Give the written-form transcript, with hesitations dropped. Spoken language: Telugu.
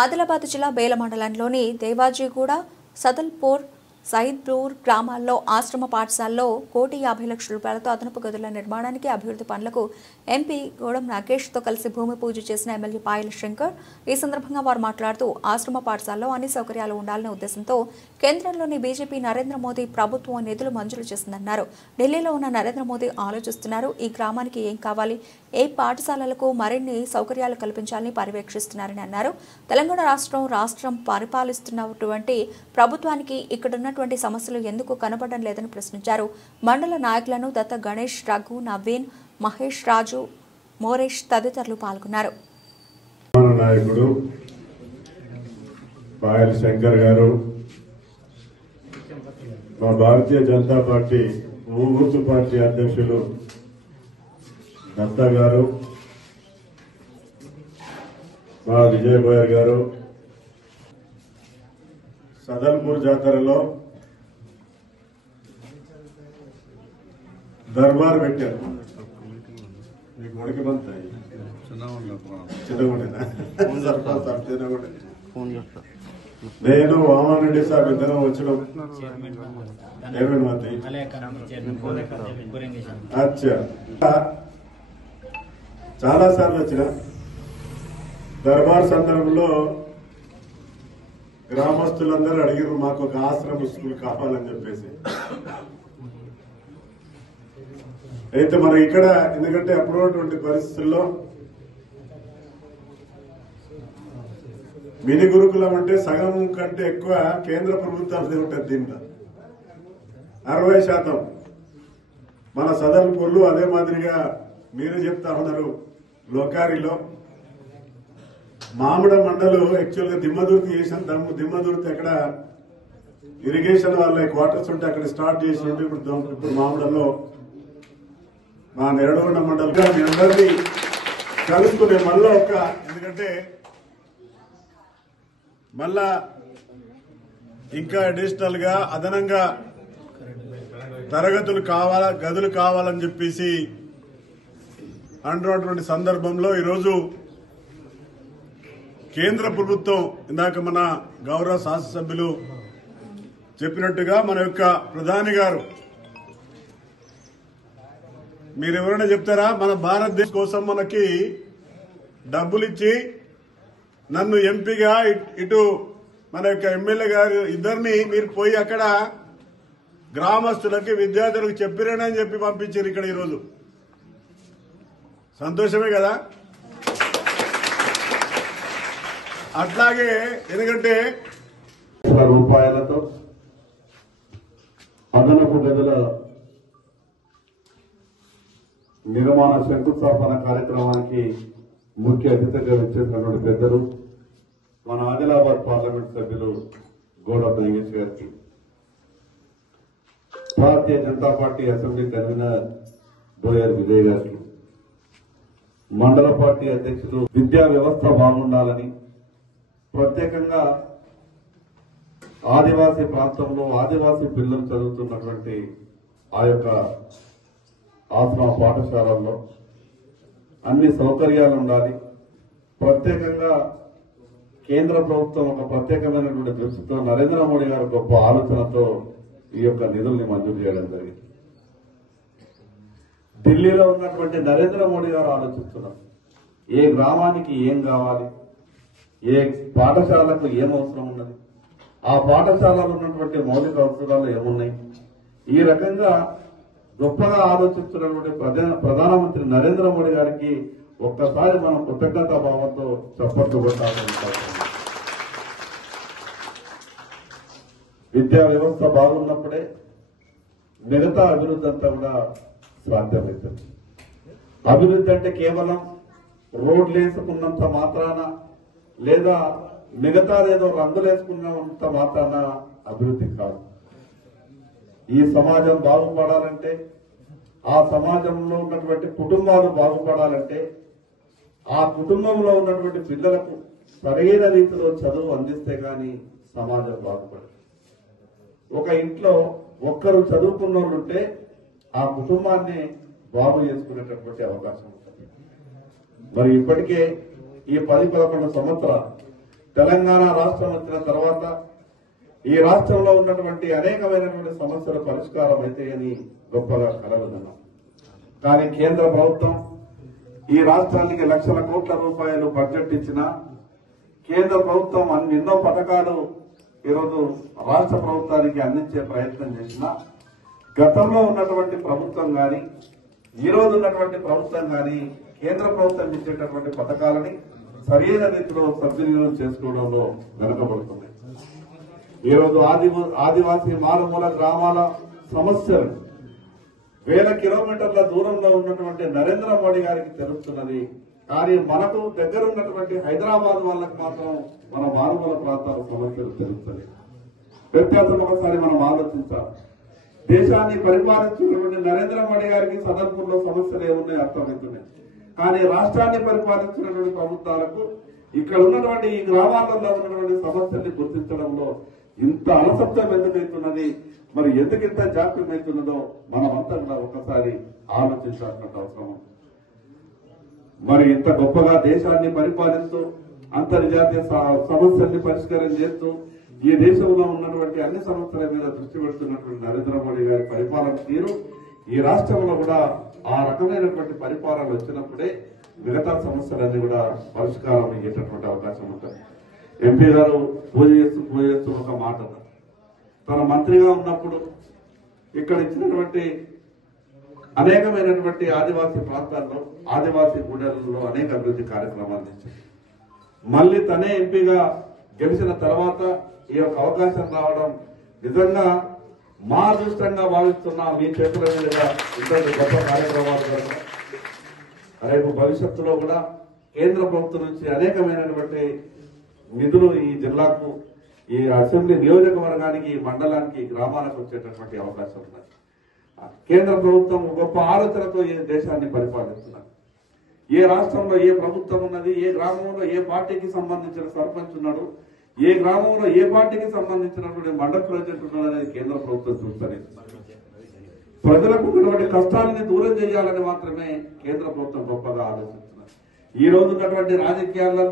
ఆదిలాబాద్ జిల్లా బేల మండలంలోని దేవాజీగూడ, సదల్పూర్, సైద్పూర్ గ్రామాల్లో ఆశ్రమ పాఠశాలలో 1,50,00,000 రూపాయలతో అదనపు గదుల నిర్మాణానికి అభివృద్ధి పనులకు ఎంపీ గోడం నాగేష్తో కలిసి భూమి పూజ చేసిన ఎమ్మెల్యే పాయల శంకర్. ఈ సందర్భంగా వారు మాట్లాడుతూ ఆశ్రమ పాఠశాలలో అన్ని సౌకర్యాలు ఉండాలనే ఉద్దేశంతో కేంద్రంలోని బీజేపీ నరేంద్ర మోదీ ప్రభుత్వం నిధులు మంజూరు చేసిందన్నారు. ఢిల్లీలో ఉన్న నరేంద్ర మోదీ ఆలోచిస్తున్నారు. ఈ గ్రామానికి ఏం కావాలి, ఏ పాఠశాలలకు మరిన్ని సౌకర్యాలు కల్పించాలని పర్యవేక్షిస్తున్నారని అన్నారు. తెలంగాణ రాష్ట్రం పరిపాలిస్తున్నటువంటి ప్రభుత్వానికి ఇక్కడున్న సమస్యలు ఎందుకు కనబడడం లేదని ప్రశ్నించారు. మండల నాయకులను దత్త గణేష్, రఘు, నవీన్, మహేష్, రాజు, మోరేష్ తదితరులు పాల్గొన్నారు. నాయకుడు పాయల శంకర్ గారు, మా భారతీయ జనతా పార్టీ ఊగుర్తు పార్టీ అధ్యక్షులు దత్త గారు, మా విజయ్ బోయర్ గారు సదల్పూర్ జాతరలో దర్బార్ పెట్టారు. మీకు ఉడికి బంతాయి నేను వామరెడ్డి సాబ్ ఇద్దరం వచ్చినాం. అచ్చా, చాలా సార్లు వచ్చిన దర్బార్ సందర్భంలో గ్రామస్తులందరూ అడిగారు మాకు ఒక ఆశ్రమ స్కూల్ కావాలని చెప్పేసి. అయితే మనం ఇక్కడ ఎందుకంటే అప్పుడున్నటువంటి పరిస్థితుల్లో మినీ గురుకులం అంటే సగం కంటే ఎక్కువ కేంద్ర ప్రభుత్వాలది ఉంటుంది. దీంట్లో 60% మన సదల్పూర్లు, అదే మాదిరిగా మీరు చెప్తా ఉన్నారు లోకారిలో మామిడ మండలు యాక్చువల్ గా దిమ్మదుర్తి చేసిన దిమ్మదుర్తి అక్కడ ఇరిగేషన్ వాళ్ళ క్వార్టర్స్ ఉంటే అక్కడ స్టార్ట్ చేసిండు. ఇప్పుడు మామిడల్లో మా నెరడగొండ మండలిగా మీ అందరినీ కలుసుకునే మళ్ళా ఎందుకంటే మళ్ళా ఇంకా అడిషనల్ గా అదనంగా గదులు కావాలని చెప్పేసి అంటున్నటువంటి సందర్భంలో ఈరోజు కేంద్ర ప్రభుత్వం ఇందాక మన గౌరవ శాసనసభ్యులు చెప్పినట్టుగా మన యొక్క ప్రధాని గారు, మీరెవరైనా చెప్తారా మన భారతదేశం కోసం మనకి డబ్బులు ఇచ్చి నన్ను ఎంపీగా ఇటు మన యొక్క ఎమ్మెల్యే గారు ఇద్దరిని మీరు పోయి అక్కడ గ్రామస్తులకి విద్యార్థులకు చెప్పిరేనని చెప్పి పంపించారు ఇక్కడ ఈరోజు. సంతోషమే కదా. అట్లాగే ఎందుకంటే రూపాయలతో అదనపు గదుల నిర్మాణ శంకుస్థాపన కార్యక్రమానికి ముఖ్య అతిథిగా వచ్చేసినటువంటి పెద్దలు మన ఆదిలాబాద్ పార్లమెంట్ సభ్యులు గోడ నాగేష్ గారికి, భారతీయ జనతా పార్టీ అసెంబ్లీ కన్వీనర్ బోయర్ విజయ్ గారికి, మండల పార్టీ అధ్యక్షులు విద్యా వ్యవస్థ బాగుండాలని ప్రత్యేకంగా ఆదివాసీ ప్రాంతంలో ఆదివాసీ పిల్లలు చదువుతున్నటువంటి ఆ యొక్క ఆశ్రమ పాఠశాలల్లో అన్ని సౌకర్యాలు ఉండాలి. ప్రత్యేకంగా కేంద్ర ప్రభుత్వం ఒక ప్రత్యేకమైనటువంటి దృష్టితో నరేంద్ర మోడీ గారు గొప్ప ఆలోచనతో ఈ యొక్క నిధుల్ని మంజూరు చేయడం జరిగింది. ఢిల్లీలో ఉన్నటువంటి నరేంద్ర మోడీ గారు ఆలోచిస్తున్నారు ఏ గ్రామానికి ఏం కావాలి, ఏ పాఠశాలకు ఏం అవసరం ఉన్నది, ఆ పాఠశాలలో ఉన్నటువంటి మౌలిక అవసరాలు ఏమున్నాయి. ఈ రకంగా గొప్పగా ఆలోచిస్తున్నటువంటి ప్రధానమంత్రి నరేంద్ర మోడీ గారికి ఒక్కసారి మనం కృతజ్ఞతా భావంతో చప్పట్లు కొట్టాలని. విద్యా వ్యవస్థ బాగున్నప్పుడే మిగతా అభివృద్ధి అంతా కూడా సాధ్యమవుతుంది. అభివృద్ధి అంటే కేవలం రోడ్లు వేసుకున్నంత మాత్రాన లేదా మిగతాదేదో రంగులేసుకున్నంత మాత్రాన అభివృద్ధి కాదు. ఈ సమాజం బాగుపడాలంటే, ఆ సమాజంలో ఉన్నటువంటి కుటుంబాలు బాగుపడాలంటే, ఆ కుటుంబంలో ఉన్నటువంటి పిల్లలకు సరైన రీతిలో చదువు అందిస్తే గాని సమాజం బాగుపడదు. ఒక ఇంట్లో ఒక్కరు చదువుకున్న వాళ్ళు ఉంటే ఆ కుటుంబాన్ని బాగు చేసుకునేటటువంటి అవకాశం ఉంటుంది. మరి ఇప్పటికే ఈ 10-11 సంవత్సరాలు తెలంగాణ రాష్ట్రం వచ్చిన తర్వాత ఈ రాష్ట్రంలో ఉన్నటువంటి అనేకమైనటువంటి సమస్యల పరిష్కారం అయితే అని గొప్పగా కలగదన్నాం. కానీ కేంద్ర ప్రభుత్వం ఈ రాష్ట్రానికి లక్షల కోట్ల రూపాయలు బడ్జెట్ ఇచ్చిన కేంద్ర ప్రభుత్వం ఎన్నో పథకాలు ఈరోజు రాష్ట్ర ప్రభుత్వానికి అందించే ప్రయత్నం చేసిన గతంలో ఉన్నటువంటి ప్రభుత్వం కానీ ఈ రోజు ఉన్నటువంటి ప్రభుత్వం కానీ కేంద్ర ప్రభుత్వం ఇచ్చేటటువంటి పథకాలని సరైన రీతిలో సద్వినియోగం చేసుకోవడంలో వెనుకబడుతుంది. ఈరోజు ఆదివాసీ మారుమూల గ్రామాల సమస్యలు వేల కిలోమీటర్ల దూరంలో ఉన్నటువంటి నరేంద్ర మోడీ గారికి తెలుస్తున్నది. కానీ మనకు దగ్గర ఉన్నటువంటి హైదరాబాద్ వాళ్ళకు మాత్రం మన మారుమూల ప్రాంతాల సమస్యలు తెలుస్తుంది. వ్యత్యాసం ఒకసారి మనం ఆలోచించాలి. దేశాన్ని పరిపాలించినటువంటి నరేంద్ర మోడీ గారికి సదల్పూర్లో సమస్యలు ఏమున్నాయో అర్థమవుతున్నాయి. కానీ రాష్ట్రాన్ని పరిపాలించినటువంటి ప్రభుత్వాలకు ఇక్కడ ఉన్నటువంటి ఈ గ్రామాలలో ఉన్నటువంటి సమస్యల్ని గుర్తించడంలో ఇంత అలసత్వం ఎందుకైతున్నది, మరి ఎందుకు ఇంత జాప్యం అవుతున్నదో మనమంతా కూడా ఒకసారి ఆలోచించాల్సిన అవసరం. మరి ఇంత గొప్పగా దేశాన్ని పరిపాలిస్తూ అంతర్జాతీయ సమస్యల్ని పరిష్కారం చేస్తూ ఈ దేశంలో ఉన్నటువంటి అన్ని సమస్యల మీద దృష్టి పెడుతున్నటువంటి నరేంద్ర మోడీ గారి పరిపాలన తీరు ఈ రాష్ట్రంలో కూడా ఆ రకమైనటువంటి పరిపాలన వచ్చినప్పుడే మిగతా సమస్యలన్నీ కూడా పరిష్కారం అయ్యేటటువంటి అవకాశం ఉంటుంది. ఎంపీ గారు పూజ చేస్తూ ఒక మాట తన మంత్రిగా ఉన్నప్పుడు ఇక్కడ ఇచ్చినటువంటి అనేకమైనటువంటి ఆదివాసీ ప్రాంతాల్లో ఆదివాసీ గూడెలలో అనేక అభివృద్ధి కార్యక్రమాలు ఇచ్చారు. మళ్ళీ తనే ఎంపీగా గెలిచిన తర్వాత ఈ యొక్క అవకాశం రావడం నిజంగా మా అదృష్టంగా భావిస్తున్నా. మీ చేతుల మీదుగా ఇటువంటి గొప్ప కార్యక్రమాలు జరగడం రేపు భవిష్యత్తులో కూడా కేంద్ర ప్రభుత్వం నుంచి అనేకమైనటువంటి నిధులు ఈ జిల్లాకు ఈ అసెంబ్లీ నియోజకవర్గానికి మండలానికి గ్రామాలకు వచ్చేటటువంటి అవకాశం ఉన్నది. కేంద్ర ప్రభుత్వం గొప్ప ఆలోచనతో ఈ దేశాన్ని పరిపాలిస్తున్నారు. ఏ రాష్ట్రంలో ఏ ప్రభుత్వం ఉన్నది, ఏ గ్రామంలో ఏ పార్టీకి సంబంధించిన సర్పంచ్ ఉన్నాడు, ఏ గ్రామంలో ఏ పార్టీకి సంబంధించినటువంటి మండల ప్రెసిడెంట్ ఉన్నాడు అనేది కేంద్ర ప్రభుత్వం చూస్తుంది. ప్రజలకు ఉన్నటువంటి కష్టాలని దూరం చేయాలని మాత్రమే కేంద్ర ప్రభుత్వం గొప్పగా ఆలోచిస్తున్నారు. ఈ రోజు ఉన్నటువంటి రాజకీయాలలో